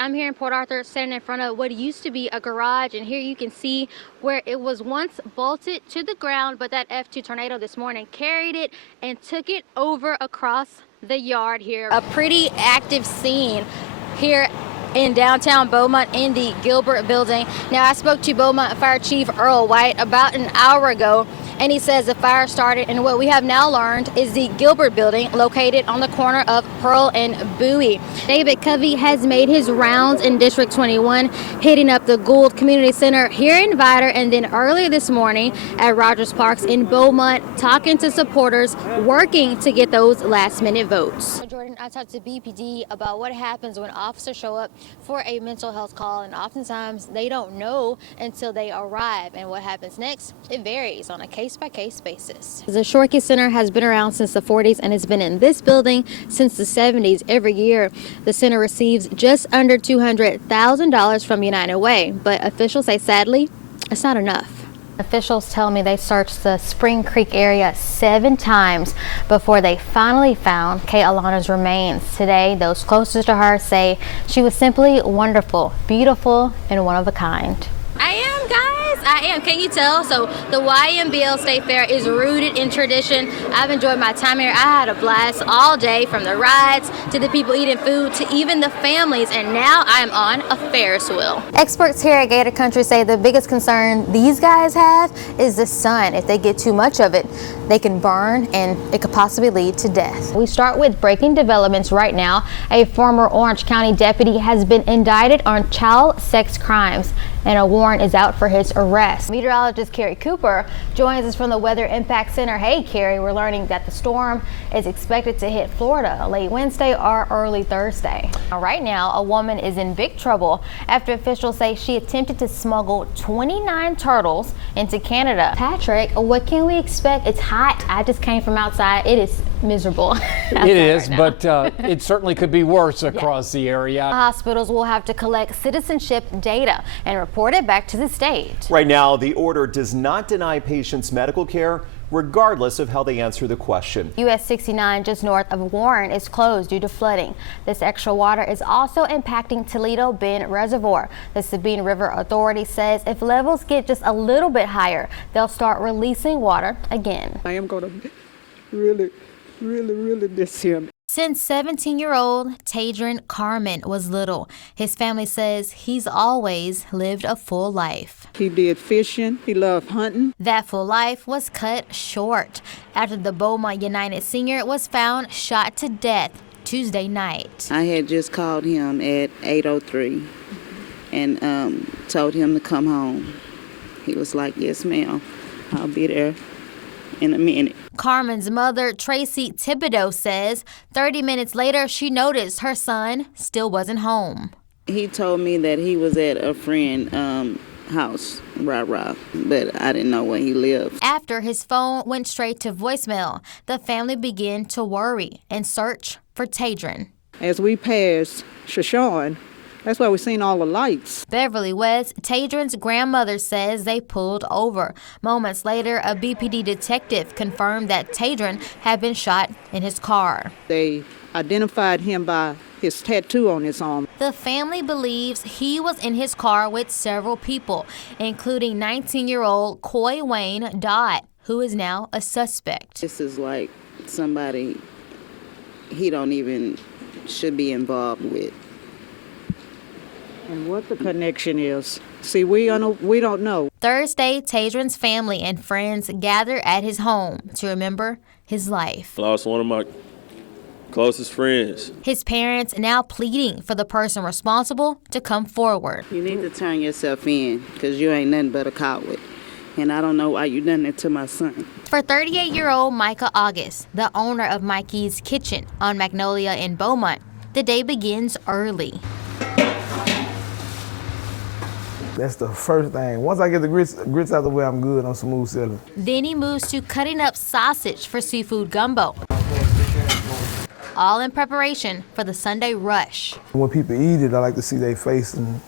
I'm here in Port Arthur, standing in front of what used to be a garage, and here you can see where it was once bolted to the ground, but that F2 tornado this morning carried it and took it over across the yard here. A pretty active scene here in downtown Beaumont in the Gilbert building. Now, I spoke to Beaumont Fire Chief Earl White about an hour ago, and he says the fire started in what we have now learned is the Gilbert building located on the corner of Pearl and Bowie. David Covey has made his rounds in District 21, hitting up the Gould Community Center here in Vidor, and then earlier this morning at Rogers Parks in Beaumont, talking to supporters working to get those last-minute votes. Jordan, I talked to BPD about what happens when officers show up for a mental health call, and oftentimes they don't know until they arrive, and what happens next, it varies on a case-by-case basis. The Shorkey Center has been around since the 40s and has been in this building since the 70s. Every year, the center receives just under $200,000 from United Way, but officials say sadly, it's not enough. Officials tell me they searched the Spring Creek area 7 times before they finally found Kay Alana's remains. Today, those closest to her say she was simply wonderful, beautiful, and one of a kind. I am, guys. I am. Can you tell? So the YMBL State Fair is rooted in tradition. I've enjoyed my time here. I had a blast all day, from the rides to the people eating food to even the families, and now I am on a Ferris wheel. Experts here at Gator Country say the biggest concern these guys have is the sun. If they get too much of it, they can burn and it could possibly lead to death. We start with breaking developments right now. A former Orange County deputy has been indicted on child sex crimes, and a warrant is out for his arrest. Meteorologist Carrie Cooper joins us from the Weather Impact Center. Hey, Carrie, we're learning that the storm is expected to hit Florida late Wednesday or early Thursday. Right now, a woman is in big trouble after officials say she attempted to smuggle 29 turtles into Canada. Patrick, what can we expect? It's hot. I just came from outside. It is miserable. It is, right, but it certainly could be worse across the area. Hospitals will have to collect citizenship data and report it back to the state. Right now, the order does not deny patients medical care, regardless of how they answer the question. US 69 just north of Warren is closed due to flooding. This extra water is also impacting Toledo Bend Reservoir. The Sabine River Authority says if levels get just a little bit higher, they'll start releasing water again. I am going to really miss him. Since 17-year-old Tadron Carmen was little, his family says he's always lived a full life. He did fishing. He loved hunting. That full life was cut short after the Beaumont United senior was found shot to death Tuesday night. I had just called him at 8:03 and told him to come home. He was like, "Yes, ma'am, I'll be there in a minute." Carmen's mother, Tracy Thibodeau, says 30 minutes later she noticed her son still wasn't home. He told me that he was at a friend's house, but I didn't know where he lived. After his phone went straight to voicemail, the family began to worry and search for Tadron. As we passed Shoshone, that's why we seen all the lights. Beverly West, Tadron's grandmother, says they pulled over. Moments later, a BPD detective confirmed that Tadron had been shot in his car. They identified him by his tattoo on his arm. The family believes he was in his car with several people, including 19-year-old Coy Wayne Dodd, who is now a suspect. This is like somebody he don't even should be involved with. And what the connection is, see, we don't know. Thursday, Tadron's family and friends gathered at his home to remember his life. I lost one of my closest friends. His parents now pleading for the person responsible to come forward. You need to turn yourself in, because you ain't nothing but a coward. And I don't know why you done that to my son. For 38-year-old Micah August, the owner of Mikey's Kitchen on Magnolia in Beaumont, the day begins early. That's the first thing. Once I get the grits out the way, I'm good on smooth sailing. Then he moves to cutting up sausage for seafood gumbo, all in preparation for the Sunday rush. When people eat it, I like to see their face, and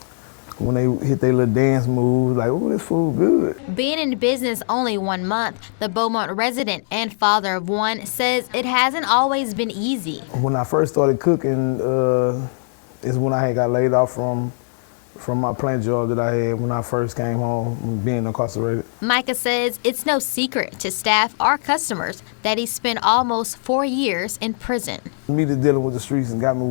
when they hit their little dance moves, like, oh, this food good. Being in business only 1 month, the Beaumont resident and father of one says it hasn't always been easy. When I first started cooking It's when I had got laid off from my plant job that I had when I first came home, being incarcerated. Micah says it's no secret to staff or customers that he spent almost 4 years in prison. Me just dealing with the streets and got me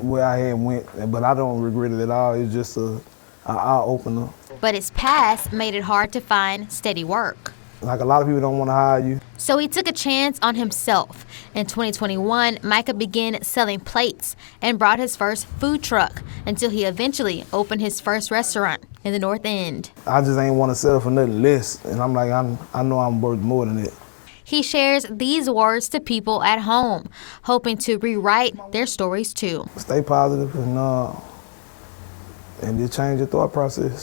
where I had went, but I don't regret it at all. It's just an eye-opener. But his past made it hard to find steady work. Like, a lot of people don't want to hire you. So he took a chance on himself. In 2021, Micah began selling plates and brought his first food truck until he eventually opened his first restaurant in the North End. I just ain't want to settle for nothing less, and I'm like, I know I'm worth more than that. He shares these words to people at home, hoping to rewrite their stories too. Stay positive and just change your thought process.